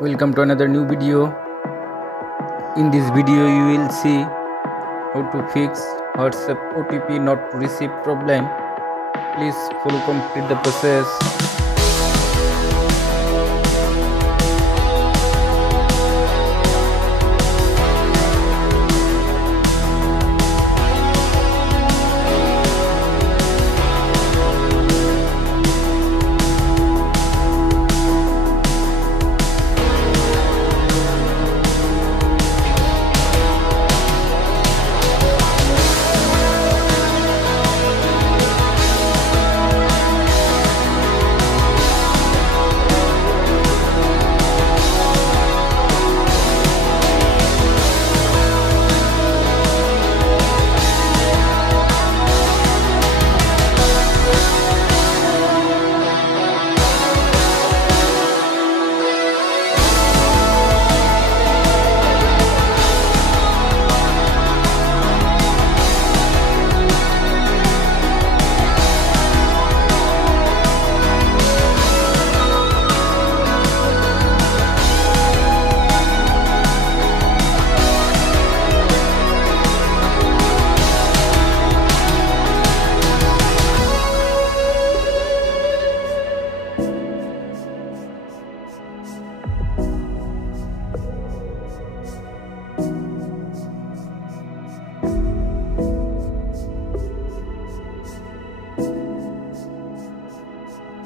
Welcome to another new video. In this video you will see how to fix WhatsApp OTP not to receive problem. Please follow complete the process.